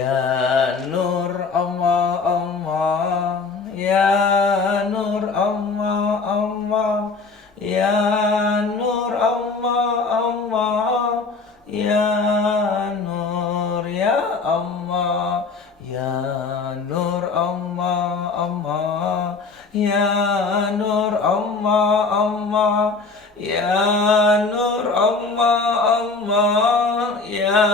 Ya Nur Allah Allah, Ya Nur Allah Allah, Ya Nur Allah Allah, Ya Nur ya Allah, Ya Nur Allah Allah, Ya Nur Allah Allah, Ya Nur Allah Allah, Ya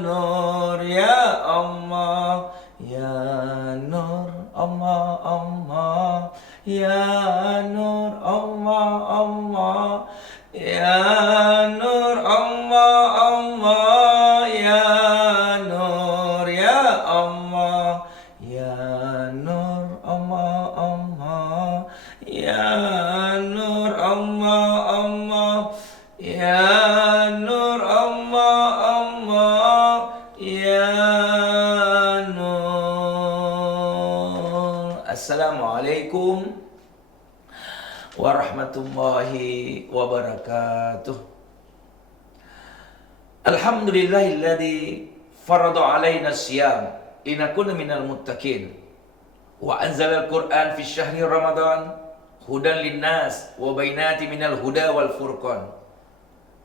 Nur ya Allah, Ya Nur Allah Allah, Ya Nur Allah Allah, Ya Nur Allah Allah, Ya Nur ya Allah, Ya Nur Allah Allah, Ya Nur Allah Allah, Ya Nur Allah Allah, Ya Nur. Assalamualaikum warahmatullahi wabarakatuh. Alhamdulillahilladzi farada alaina siyam linakuna minal muttaqin wa anzala al-Qur'an fi syahri Ramadan hudan linnas wa bainati minal huda wal furqan.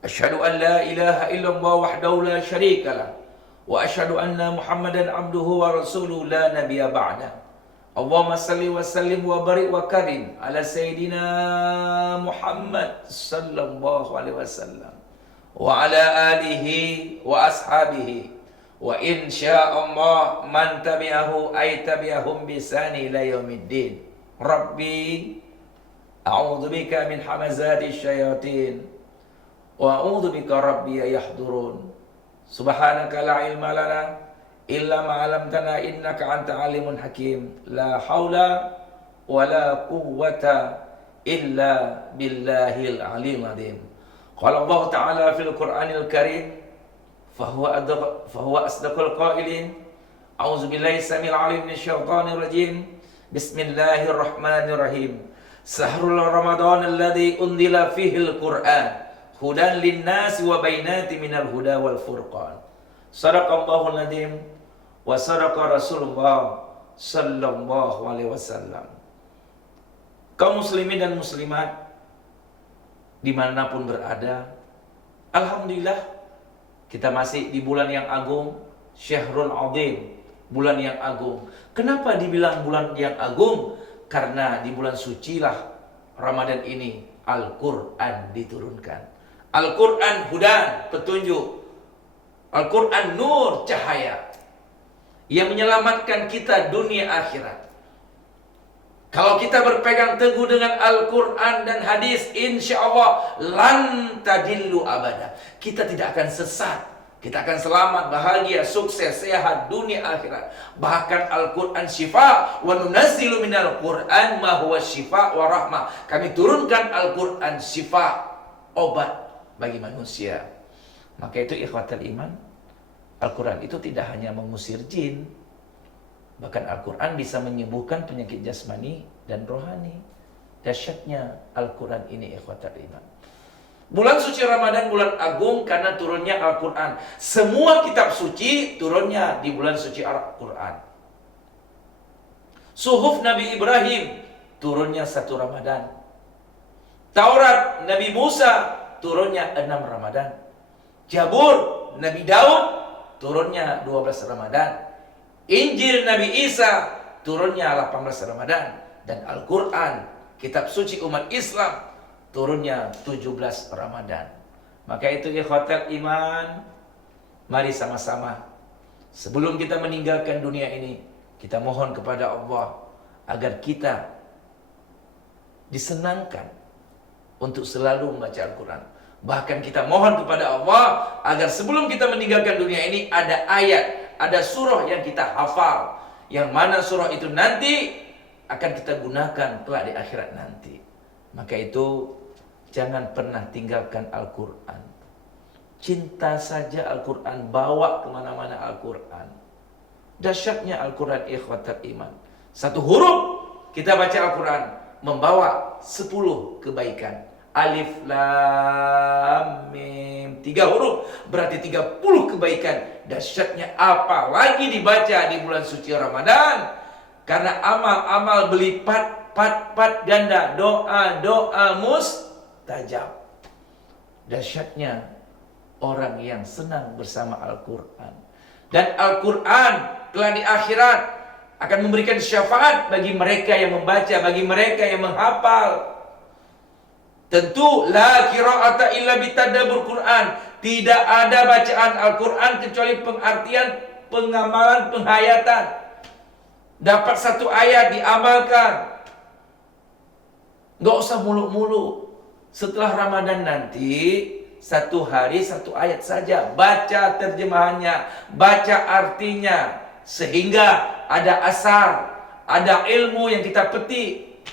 Asyhadu an la ilaha illallah wahdahu la syarika lah wa asyhadu anna Muhammadan abduhu wa rasuluhu la nabiyya ba'da. Allahumma salli wa sallim wa barik wa karim ala sayyidina Muhammad sallallahu alaihi wasallam wa ala alihi wa ashabihi wa insyaallah man tabi'ahu ay tabi'ahum bisani ila yaumiddin. Rabbi a'udzu bika min hamazati syayatin wa a'udzu bika rabbi yahdurun. Subhanaka la ilma lana illa ma 'allamtana innaka anta alimun hakim. La haula wala quwwata illa billahil alim azim. Qala Allah Ta'ala fil Qur'anil Karim fahuwa asdaqul qailin. A'udzu billahi samil alim minasyaitonir rajim. Bismillahirrahmanirrahim. Sahrul Ramadan alladzi unzila fihil Qur'an hudan linnasi wa bainati minal huda wal furqan. Sadaqallahul adzim wa sadaqa Rasulullah sallallahu alaihi wasallam. Kaum muslimin dan muslimat dimanapun berada, alhamdulillah kita masih di bulan yang agung, Syahrul Azim, bulan yang agung. Kenapa dibilang bulan yang agung? Karena di bulan sucilah Ramadan ini Al-Quran diturunkan. Al-Quran hudan, petunjuk. Al-Quran nur, cahaya yang menyelamatkan kita dunia akhirat. Kalau kita berpegang teguh dengan Al-Quran dan hadis, insya Allah lan tadillu abada. Kita tidak akan sesat. Kita akan selamat, bahagia, sukses, sehat dunia akhirat. Bahkan Al-Quran syifa wa nunazzilu minal Quran ma huwa syifa wa rahmah. Kami turunkan Al-Quran syifa, obat bagi manusia. Maka itu ikhwatal iman, Al-Quran itu tidak hanya mengusir jin, bahkan Al-Quran bisa menyembuhkan penyakit jasmani dan rohani. Dahsyatnya Al-Quran ini ikhwatal iman. Bulan suci Ramadan bulan agung karena turunnya Al-Quran. Semua kitab suci turunnya di bulan suci Al-Quran. Suhuf Nabi Ibrahim turunnya 1 Ramadan. Taurat Nabi Musa turunnya 6 Ramadan. Jabur Nabi Daud turunnya 12 Ramadan. Injil Nabi Isa turunnya 18 Ramadan. Dan Al-Quran, kitab suci umat Islam, turunnya 17 Ramadan. Maka itu ikhwatal iman, mari sama-sama sebelum kita meninggalkan dunia ini, kita mohon kepada Allah agar kita disenangkan untuk selalu membaca Al-Quran. Bahkan kita mohon kepada Allah agar sebelum kita meninggalkan dunia ini ada ayat, ada surah yang kita hafal, yang mana surah itu nanti akan kita gunakan kelak di akhirat nanti. Maka itu jangan pernah tinggalkan Al-Quran. Cinta saja Al-Quran, bawa kemana-mana Al-Quran. Dahsyatnya Al-Quran ikhwatal iman. Satu huruf kita baca Al-Quran membawa 10 kebaikan. Alif Lam Mim. 3 huruf berarti 30 kebaikan. Dahsyatnya apalagi dibaca di bulan suci Ramadan. Karena amal-amal berlipat-pat ganda. Doa-doa mustajab. Dahsyatnya orang yang senang bersama Al-Quran. Dan Al-Quran telah di akhirat akan memberikan syafaat bagi mereka yang membaca, bagi mereka yang menghafal. Tentu la qira'ata illa bitadabbur Quran. Tidak ada bacaan Al-Quran kecuali pengertian, pengamalan, penghayatan. Dapat satu ayat diamalkan. Gak usah muluk-muluk. Setelah Ramadan nanti, satu hari satu ayat saja. Baca terjemahannya, baca artinya. Sehingga ada asar, ada ilmu yang kita petik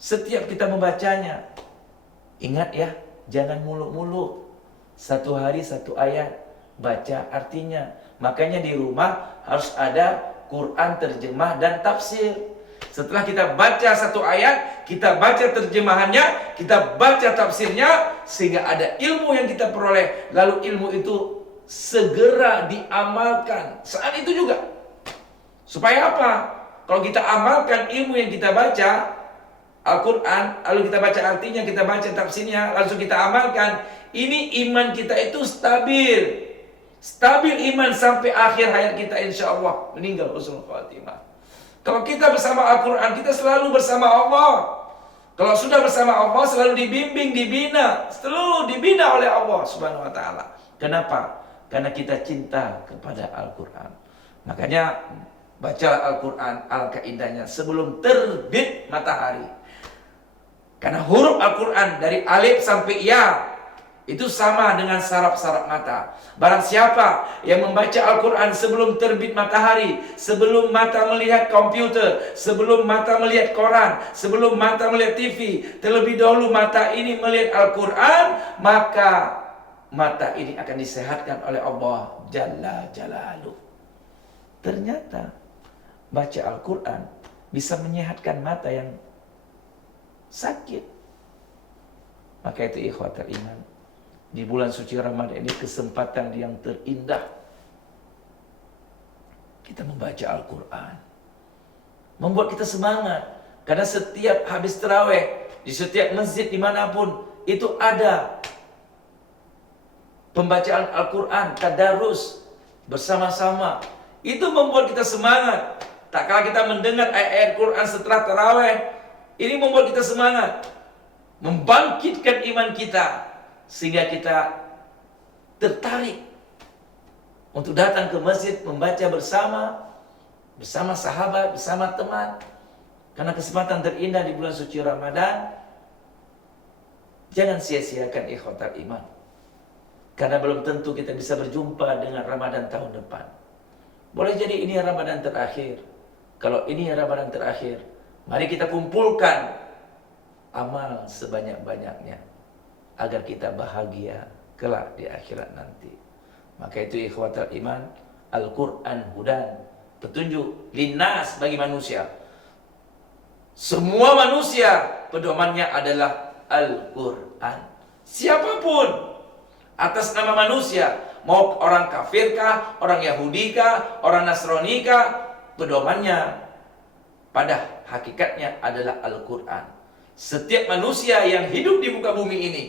setiap kita membacanya. Ingat ya, jangan muluk-muluk. Satu hari satu ayat, baca artinya. Makanya di rumah harus ada Quran terjemah dan tafsir. Setelah kita baca satu ayat, kita baca terjemahannya, kita baca tafsirnya, sehingga ada ilmu yang kita peroleh. Lalu ilmu itu segera diamalkan saat itu juga. Supaya apa? Kalau kita amalkan ilmu yang kita baca, Al-Quran, lalu kita baca artinya, kita baca tafsirnya, langsung kita amalkan, ini iman kita itu stabil. Stabil iman sampai akhir hayat kita, insya Allah meninggal husnul khatimah. Kalau kita bersama Al-Quran, kita selalu bersama Allah. Kalau sudah bersama Allah, selalu dibimbing, dibina. Selalu dibina oleh Allah Subhanahu wa ta'ala. Kenapa? Karena kita cinta kepada Al-Quran. Makanya bacalah Al-Quran, al-qaidahnya sebelum terbit matahari. Karena huruf Al-Quran dari alif sampai ya itu sama dengan saraf-saraf mata. Barang siapa yang membaca Al-Quran sebelum terbit matahari, sebelum mata melihat komputer, sebelum mata melihat koran, sebelum mata melihat TV, terlebih dahulu mata ini melihat Al-Quran, maka mata ini akan disehatkan oleh Allah Jalla Jalaluh. Ternyata baca Al-Quran bisa menyehatkan mata yang sakit. Maka itu ikhwatal iman, di bulan suci Ramadan ini kesempatan yang terindah kita membaca Al-Quran. Membuat kita semangat. Karena setiap habis tarawih, di setiap masjid dimanapun, itu ada pembacaan Al-Quran, tadarus bersama-sama. Itu membuat kita semangat. Tak kala kita mendengar ayat-ayat Quran setelah tarawih, ini membuat kita semangat, membangkitkan iman kita, sehingga kita tertarik untuk datang ke masjid membaca bersama sahabat, bersama teman. Karena kesempatan terindah di bulan suci Ramadan, jangan sia-siakan ikhwatal iman. Karena belum tentu kita bisa berjumpa dengan Ramadan tahun depan. Boleh jadi ini Ramadan terakhir. Kalau ini Ramadan terakhir, mari kita kumpulkan amal sebanyak-banyaknya agar kita bahagia kelak di akhirat nanti. Maka itu ikhwatal iman, Al-Quran hudan, petunjuk linnas, bagi manusia. Semua manusia pedomannya adalah Al-Quran. Siapapun atas nama manusia, mau orang kafirkah, orang Yahudikah, orang Nasronikah, pedomannya pada hakikatnya adalah Al-Quran. Setiap manusia yang hidup di muka bumi ini,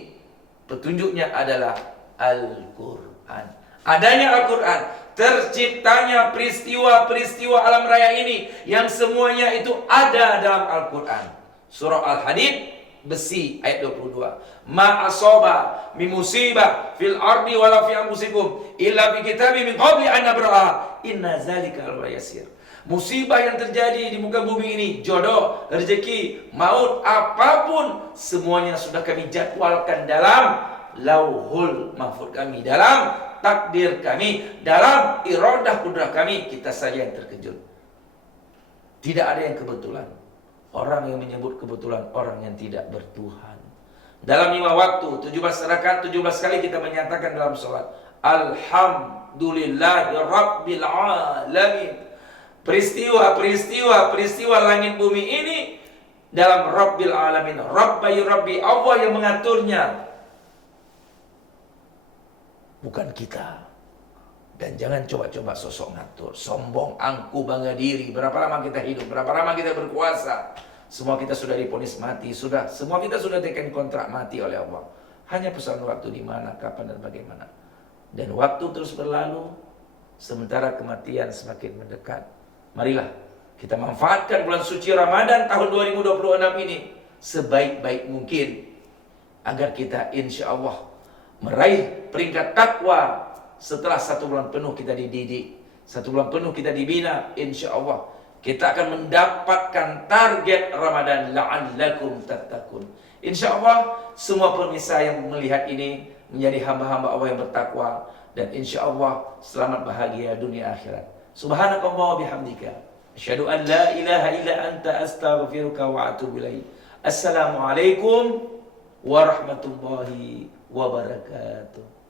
petunjuknya adalah Al-Quran. Adanya Al-Quran, terciptanya peristiwa-peristiwa alam raya ini, yang semuanya itu ada dalam Al-Quran. Surah Al-Hadid, besi, ayat 22. Ma asoba min musibah fil ardi wala fi anfusikum illa bi kitabim min qabli an nabra'a inna zalika al-yasir. Musibah yang terjadi di muka bumi ini, jodoh, rezeki, maut, apapun, semuanya sudah kami jadwalkan dalam lauhul mahfuz kami, dalam takdir kami, dalam iradah kudrah kami. Kita saja yang terkejut. Tidak ada yang kebetulan. Orang yang menyebut kebetulan orang yang tidak bertuhan. Dalam 5 waktu, 17 rakaat, 17 kali kita menyatakan dalam sholat, Alhamdulillahi Rabbil Alamin. Peristiwa langit bumi ini dalam Rabbil Alamin. Rabba yurabbi, Allah yang mengaturnya, bukan kita. Dan jangan coba-coba sosok ngatur, sombong, angku, bangga diri. Berapa lama kita hidup, berapa lama kita berkuasa, semua kita sudah divonis mati, semua kita sudah tekan kontrak mati oleh Allah. Hanya persoalan waktu, di mana, kapan, dan bagaimana. Dan waktu terus berlalu, sementara kematian semakin mendekat. Marilah kita manfaatkan bulan suci Ramadan tahun 2026 ini sebaik-baik mungkin, agar kita insya Allah meraih peringkat takwa. Setelah 1 bulan penuh kita dididik, 1 bulan penuh kita dibina, insya Allah kita akan mendapatkan target Ramadan, la'allakum tattaqun. Insya Allah semua pemirsa yang melihat ini menjadi hamba-hamba Allah yang bertakwa, dan insya Allah selamat bahagia dunia akhirat. Subhanakallah wa bihamdika, asyhadu an la ilaha illa anta, astaghfiruka wa atubu ilaik. Assalamualaikum warahmatullahi wabarakatuh.